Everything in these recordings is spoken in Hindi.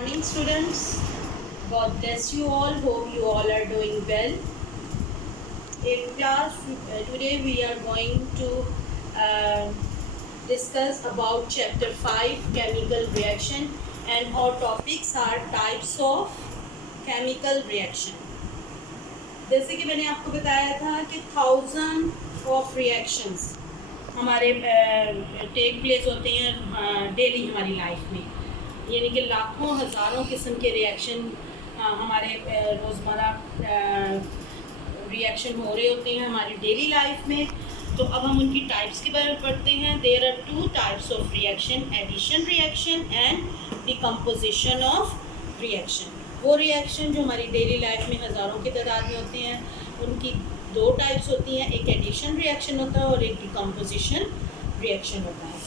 Morning students, God bless you all. Hope you all are doing well. In class today we are going to uh, discuss about chapter 5 chemical reaction, and our topics are types of chemical reaction. जैसे कि मैंने आपको बताया था कि 1000 ऑफ रिएक्शंस हमारे टेक प्लेस होते हैं डेली हमारी लाइफ में, यानी कि लाखों हज़ारों किस्म के रिएक्शन हमारे रोज़मर्रा रिएक्शन हो रहे होते हैं हमारी डेली लाइफ में। तो अब हम उनकी टाइप्स के बारे में पढ़ते हैं। There are 2 types of reaction, addition reaction and decomposition of reaction. वो रिएक्शन जो हमारी डेली लाइफ में हज़ारों की तादाद में होते हैं, उनकी 2 टाइप्स होती हैं। एक एडिशन रिएक्शन होता है और एक डिकम्पोजिशन रिएक्शन होता है।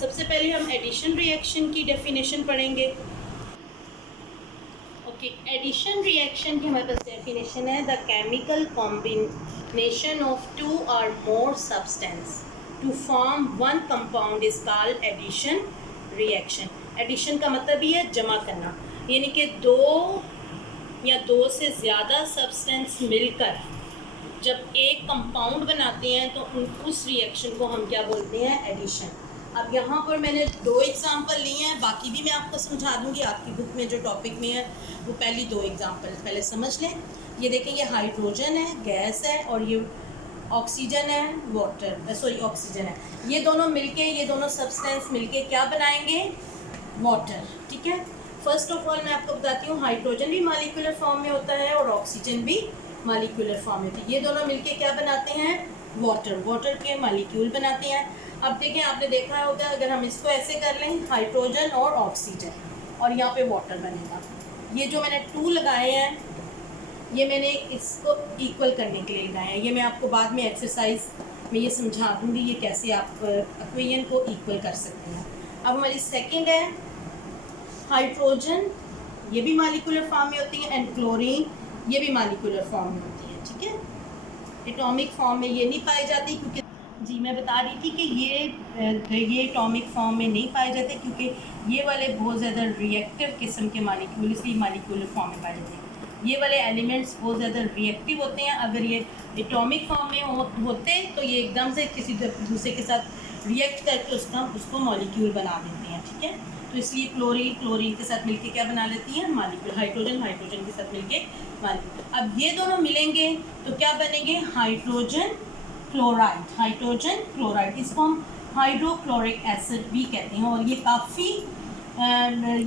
सबसे पहले हम एडिशन रिएक्शन की डेफिनेशन पढ़ेंगे। ओके, एडिशन रिएक्शन की हमारे पास डेफिनेशन है, द केमिकल कॉम्बिनेशन ऑफ 2 और more substance to form one compound is called addition reaction. एडिशन का मतलब ही है जमा करना, यानी कि 2 या 2 से ज़्यादा सब्सटेंस मिलकर जब एक कंपाउंड बनाते हैं तो उस रिएक्शन को हम क्या बोलते हैं, एडिशन। अब यहाँ पर मैंने 2 एग्जांपल लिए हैं, बाकी भी मैं आपको समझा दूँगी। आपकी बुक में जो टॉपिक में है वो पहली 2 एग्जांपल पहले समझ लें। ये देखें, ये हाइड्रोजन है, गैस है, और ये ऑक्सीजन है, ऑक्सीजन है। ये दोनों मिलके, ये दोनों सब्सटेंस मिलके क्या बनाएंगे, वाटर। ठीक है। फर्स्ट ऑफ ऑल मैं आपको बताती हूँ, हाइड्रोजन भी मॉलिक्यूलर फॉर्म में होता है और ऑक्सीजन भी मॉलिक्यूलर फॉर्म में होती है। ये दोनों मिलके क्या बनाते हैं, वाटर। वाटर के मॉलिक्यूल बनाते हैं। अब देखें, आपने देखा होगा, अगर हम इसको ऐसे कर लें, हाइड्रोजन और ऑक्सीजन, और यहाँ पे वाटर बनेगा। ये जो मैंने 2 लगाए हैं, ये मैंने इसको इक्वल करने के लिए लगाए हैं। ये मैं आपको बाद में एक्सरसाइज में ये समझा दूँगी, ये कैसे आप इक्वेशन को इक्वल कर सकते हैं। अब हमारी सेकेंड है हाइड्रोजन, ये भी मॉलिक्यूलर फॉर्म में होती है, एंड क्लोरीन, ये भी मॉलिक्यूलर फॉर्म में होती है। ठीक है। एटॉमिक फॉर्म में ये नहीं पाई जाती, क्योंकि जी मैं बता रही थी कि ये एटॉमिक फॉर्म में नहीं पाए जाते, क्योंकि ये वाले बहुत ज़्यादा रिएक्टिव किस्म के मॉलिक्यूल इसलिए मॉलिक्यूलर फॉर्म में पाए जाते हैं। ये वाले एलिमेंट्स बहुत ज़्यादा रिएक्टिव होते हैं। अगर ये एटॉमिक फॉर्म में होते तो ये एकदम से किसी दूसरे के साथ रिएक्ट करके उसको मॉलिक्यूल बना देते हैं। ठीक है। तो इसलिए क्लोरीन के साथ मिलके क्या बना लेती है, मॉलिक्यूल। हाइड्रोजन के साथ मिलके मॉलिक्यूल। अब ये दोनों मिलेंगे तो क्या बनेंगे, हाइड्रोजन क्लोराइड। इसको हम हाइड्रोक्लोरिक एसिड भी कहते हैं, और ये काफ़ी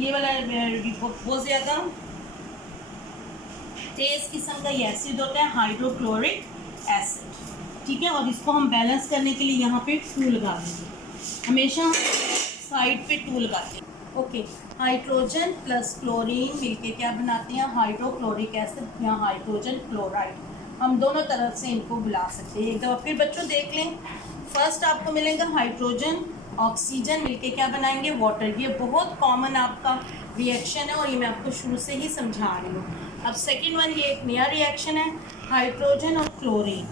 ये वाला बहुत ज़्यादा तेज़ किस्म का ये एसिड होता है, हाइड्रोक्लोरिक एसिड। ठीक है। और इसको हम बैलेंस करने के लिए यहाँ पे 2 लगा देंगे, हमेशा साइड पे 2 लगाते हैं। ओके, हाइड्रोजन प्लस क्लोरीन मिलके क्या बनाते हैं, हाइड्रोक्लोरिक एसिड या हाइड्रोजन क्लोराइड। हम दोनों तरफ से इनको बुला सकते हैं। एक दफ़ा फिर बच्चों देख लें, फर्स्ट आपको मिलेगा हाइड्रोजन ऑक्सीजन मिलके क्या बनाएंगे, वाटर। ये बहुत कॉमन आपका रिएक्शन है और ये मैं आपको शुरू से ही समझा रही हूँ। अब सेकंड वन, ये एक नया रिएक्शन है, हाइड्रोजन और क्लोरीन,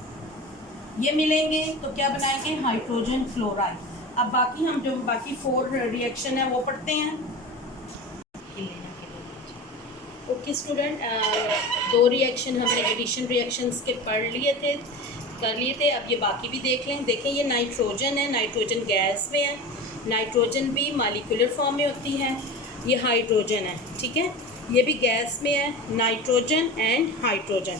ये मिलेंगे तो क्या बनाएंगे, हाइड्रोजन क्लोराइड। अब बाकी हम जो बाकी 4 रिएक्शन है वो पढ़ते हैं। ओके स्टूडेंट, 2 रिएक्शन हमने एडिशन रिएक्शंस के कर लिए थे। अब ये बाकी भी देख लें। देखें, ये नाइट्रोजन है, नाइट्रोजन गैस में है, नाइट्रोजन भी मॉलिक्यूलर फॉर्म में होती है। ये हाइड्रोजन है, ठीक है, ये भी गैस में है, नाइट्रोजन एंड हाइड्रोजन।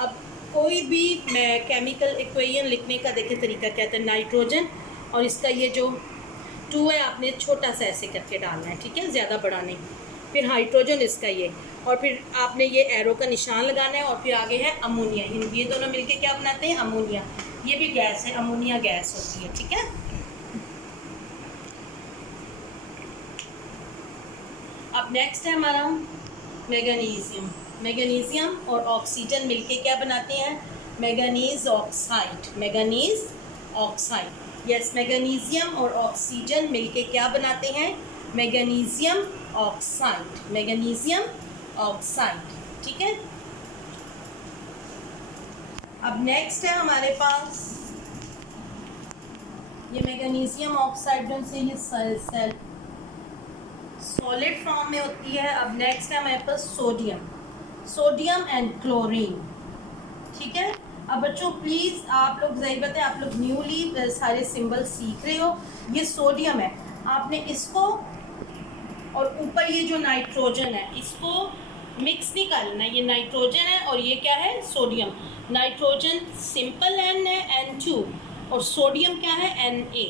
अब कोई भी केमिकल इक्वेशन लिखने का देखें तरीका क्या था, नाइट्रोजन और इसका ये जो 2 है आपने छोटा सा ऐसे करके डालना है। ठीक है, ज़्यादा बड़ा नहीं। फिर हाइड्रोजन इसका ये, और फिर आपने ये एरो का निशान लगाना है, और फिर आगे है अमोनिया। ये दोनों मिलके क्या बनाते हैं, अमोनिया। ये भी गैस है, अमोनिया गैस होती है। ठीक है। अब नेक्स्ट है हमारा मैग्नीशियम और ऑक्सीजन मिलके क्या बनाते हैं, मैंगनीज ऑक्साइड। यस, मैग्नीशियम और ऑक्सीजन मिलके क्या बनाते हैं, मैग्नीशियम ऑक्साइड। ठीक है। अब नेक्स्ट है हमारे पास ये मैग्नीशियम ऑक्साइड से ये सॉलिड फॉर्म में होती है। अब नेक्स्ट है हमारे पास सोडियम, सोडियम एंड क्लोरीन। ठीक है, अब बच्चों प्लीज़ आप लोग, ज़ाहिर बात है आप लोग न्यूली सारे सिंबल सीख रहे हो। ये सोडियम है, आपने इसको और ऊपर ये जो नाइट्रोजन है इसको मिक्स नहीं करना। ये नाइट्रोजन है और ये क्या है, सोडियम। नाइट्रोजन सिंपल N है N2, और सोडियम क्या है Na।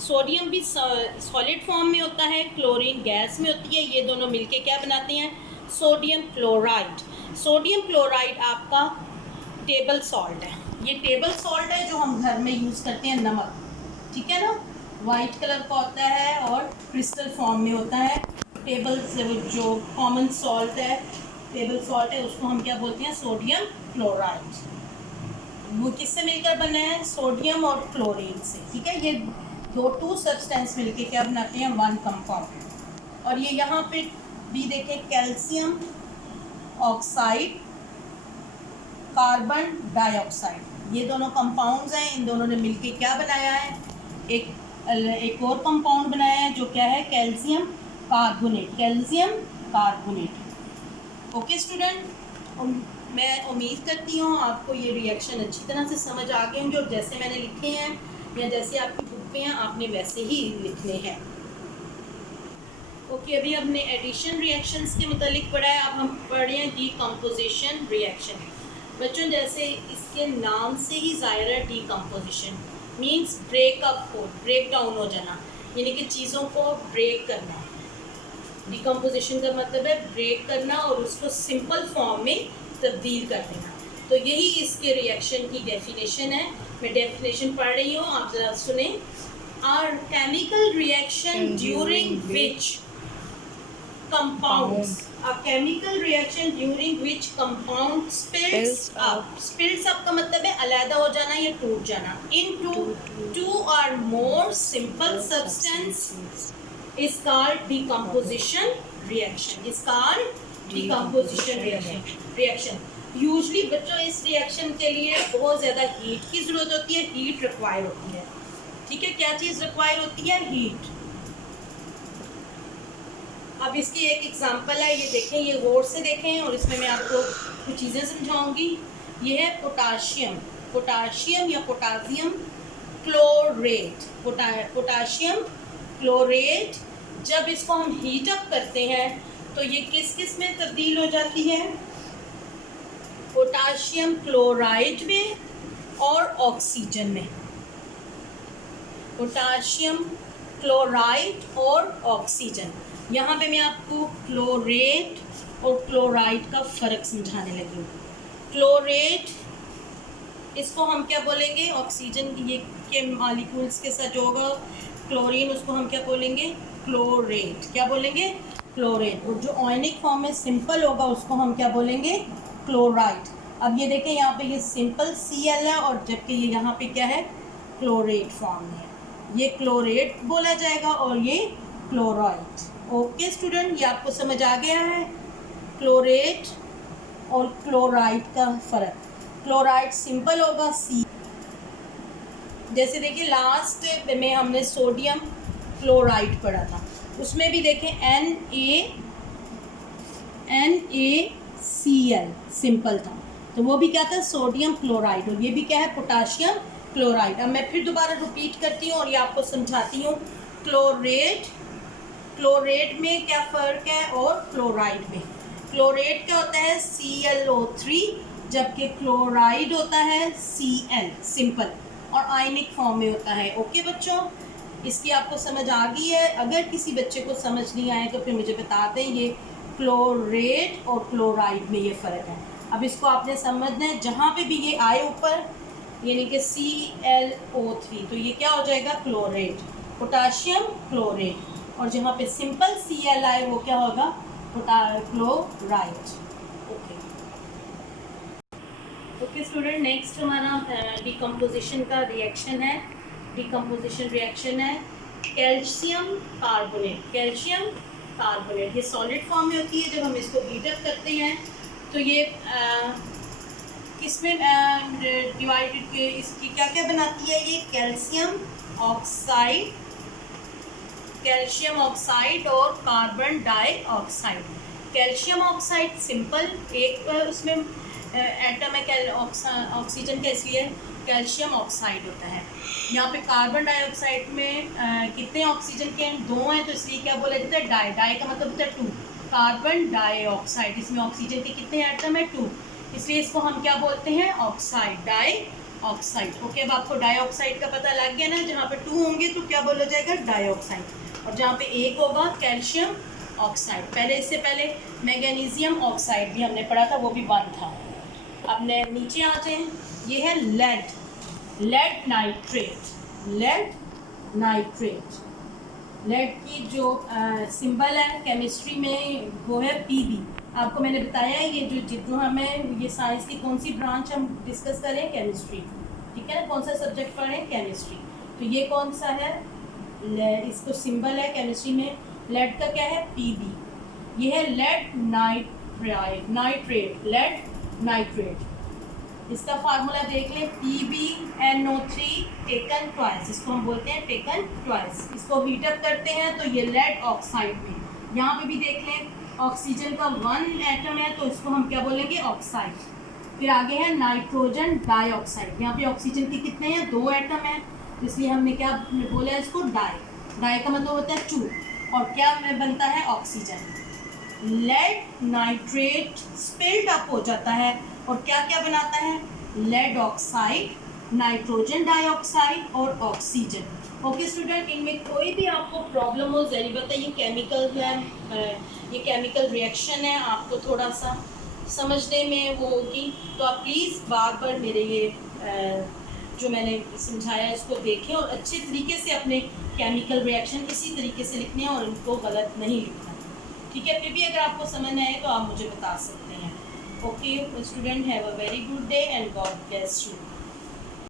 सोडियम भी सॉलिड फॉर्म में होता है, क्लोरीन गैस में होती है। ये दोनों मिलके क्या बनाते हैं, सोडियम क्लोराइड। सोडियम क्लोराइड आपका टेबल सॉल्ट है। ये टेबल सॉल्ट है जो हम घर में यूज़ करते हैं, नमक। ठीक है ना, वाइट कलर का होता है और क्रिस्टल फॉर्म में होता है। टेबल जो कॉमन सॉल्ट है, टेबल सॉल्ट है, उसको हम क्या बोलते हैं, सोडियम क्लोराइड। वो किससे मिलकर बना है, सोडियम और क्लोरीन से। ठीक है, ये टू सब्सटेंस मिलके क्या बनाते हैं, वन कंपाउंड। और ये यहाँ पे भी देखें, कैल्शियम ऑक्साइड, कार्बन डाइऑक्साइड, ये दोनों कंपाउंड्स हैं। इन दोनों ने मिलके क्या बनाया है, एक और कंपाउंड बनाया है जो क्या है, calcium carbonate, calcium carbonate. Okay student, मैं उम्मीद करती हूँ आपको ये रिएक्शन अच्छी तरह से समझ आ गए होंगे, और जैसे मैंने लिखे हैं या जैसे आपकी बुक में हैं आपने वैसे ही लिखने हैं। ओके, अभी हमने एडिशन रिएक्शंस के मुतालिक पढ़ा है। अब हम पढ़ रहे हैं डीकम्पोजिशन रिएक्शन। बच्चों जैसे इसके नाम से ही ज़ाहिर है, डीकम्पोजिशन मीन्स ब्रेकअप हो, ब्रेक डाउन हो जाना, यानी कि चीज़ों को ब्रेक करना। डिकम्पोजिशन का मतलब है ब्रेक करना और उसको सिंपल फॉर्म में तब्दील कर देना। तो यही इसके रिएक्शन की डेफिनेशन है। मैं डेफिनेशन पढ़ रही हूँ, आप ज़रा सुने। Are chemical reaction during which compounds, a chemical reaction during which compound spills up, spills up का मतलब है अलग हो जाना या टूट जाना, into two or more simple substance is called decomposition reaction, is called decomposition reaction। Usually बच्चों इस रिएक्शन के लिए बहुत ज़्यादा हीट की ज़रूरत होती है, हीट रिक्वायर होती है। ठीक है, क्या चीज़ रिक्वायर होती है, हीट। अब इसकी एक एग्जांपल है, ये देखें, ये गौर से देखें और इसमें मैं आपको कुछ चीज़ें समझाऊंगी। ये है पोटाशियम, पोटाशियम या पोटासियम क्लोरेट, पोटाशियम क्लोरेट। जब इसको हम हीट अप करते हैं तो ये किस किस में तब्दील हो जाती है, पोटाशियम क्लोराइड में और ऑक्सीजन में। पोटाशियम क्लोराइड और ऑक्सीजन। यहाँ पे मैं आपको क्लोरेट और क्लोराइड का फ़र्क समझाने लगी हूँ। क्लोरेट, इसको हम क्या बोलेंगे, ऑक्सीजन ये के मॉलिक्यूल्स के साथ जो होगा क्लोरीन, उसको हम क्या बोलेंगे, क्लोरेट। क्या बोलेंगे, क्लोरेट। और जो आयनिक फॉर्म में सिंपल होगा उसको हम क्या बोलेंगे, क्लोराइड। अब ये देखें, यहाँ पे ये सिंपल Cl है और जबकि ये यहाँ पे क्या है, क्लोरेट फॉर्म में है। ये क्लोरेट बोला जाएगा और ये क्लोराइड। ओके स्टूडेंट, ये आपको समझ आ गया है क्लोरेट और क्लोराइड का फ़र्क। क्लोराइड सिंपल होगा C। जैसे देखिए लास्ट में हमने सोडियम क्लोराइड पढ़ा था, उसमें भी देखें NaCl सिंपल था, तो वो भी क्या था, सोडियम क्लोराइड। और ये भी क्या है, पोटाशियम क्लोराइड। अब मैं फिर दोबारा रिपीट करती हूँ और ये आपको समझाती हूँ। क्लोरेट में क्या फ़र्क है और क्लोराइड में। क्लोरेट क्या होता है, ClO3, जबकि क्लोराइड होता है Cl सिंपल और आयनिक फॉर्म में होता है। ओके बच्चों, इसकी आपको समझ आ गई है। अगर किसी बच्चे को समझ नहीं आए तो फिर मुझे बता दें, ये क्लोरेट और क्लोराइड में ये फ़र्क है। अब इसको आपने समझना है, जहाँ पे भी ये आए ऊपर यानी कि ClO3, तो ये क्या हो जाएगा, क्लोरेट, पोटाशियम क्लोरेट। और जहाँ पे सिंपल Cl आए वो क्या होगा, क्लोराइड। ओके स्टूडेंट, नेक्स्ट हमारा डिकम्पोजिशन का रिएक्शन है। डिकम्पोजिशन रिएक्शन है कैल्शियम कार्बोनेट। कैल्शियम कार्बोनेट ये सॉलिड फॉर्म में होती है। जब हम इसको हीट अप करते हैं तो ये किसमें डिवाइडेड, इसकी क्या क्या बनाती है, ये कैल्शियम ऑक्साइड कैल्शियम ऑक्साइड और carbon dioxide. Calcium oxide simple एक उसमें एटम है ऑक्सीजन का, इसलिए कैल्शियम ऑक्साइड होता है। यहाँ पे कार्बन डाइऑक्साइड में कितने ऑक्सीजन के हैं? 2 हैं, तो इसलिए क्या बोला जाता है? डाई। डाई का मतलब होता है 2। कार्बन डाइऑक्साइड, इसमें ऑक्सीजन के कितने एटम है? 2, इसलिए इसको हम क्या बोलते हैं? Oxide, die oxide. ओके, अब आपको डाइऑक्साइड का पता लग गया ना, जहाँ पे 2 होंगे तो क्या बोला जाएगा? डाइऑक्साइड। और जहाँ पे 1 होगा कैल्शियम ऑक्साइड। पहले इससे पहले मैग्नीशियम ऑक्साइड भी हमने पढ़ा था, वो भी 1 था। अब नीचे आ जाए, ये है lead, lead nitrate. Lead nitrate, lead की जो सिंबल है केमिस्ट्री में वो है Pb। आपको मैंने बताया है ये जो हमें ये साइंस की कौन सी ब्रांच हम डिस्कस करें? केमिस्ट्री, ठीक है ना? कौन सा सब्जेक्ट पढ़ें? केमिस्ट्री। तो ये कौन सा है? इसको सिंबल है केमिस्ट्री में लेड का, क्या है? Pb। ये है लेड नाइट्रेट, लेड नाइट्रेट। इसका फार्मूला देख लें, PbNO3 टेकन ट्वाइस, इसको हम बोलते हैं टेकन ट्वाइस। इसको हीटअप करते हैं तो ये लेड ऑक्साइड में। यहाँ पे भी देख लें, ऑक्सीजन का 1 एटम है तो इसको हम क्या बोलेंगे? ऑक्साइड। फिर आगे है नाइट्रोजन डाइऑक्साइड। यहाँ पे ऑक्सीजन के कितने हैं? 2 एटम है, तो इसलिए हमने क्या बोला इसको? डाई। डाई का मतलब होता है 2, और क्या बनता है? Oxygen. Lead nitrate split up हो जाता है और क्या क्या बनाता है? लेड ऑक्साइड, नाइट्रोजन डाइऑक्साइड और ऑक्सीजन। ओके स्टूडेंट, इनमें कोई भी आपको प्रॉब्लम हो जरूर बताइए। केमिकल है, ये केमिकल रिएक्शन है, आपको थोड़ा सा समझने में वो होगी, तो आप प्लीज़ बार बार मेरे ये जो मैंने समझाया इसको देखें और अच्छे तरीके से अपने केमिकल रिएक्शन इसी तरीके से लिखने हैं और उनको गलत नहीं लिखना, ठीक है? फिर भी अगर आपको समझ न आए तो आप मुझे बता सकते हैं। Okay student, have a very good day and God bless you.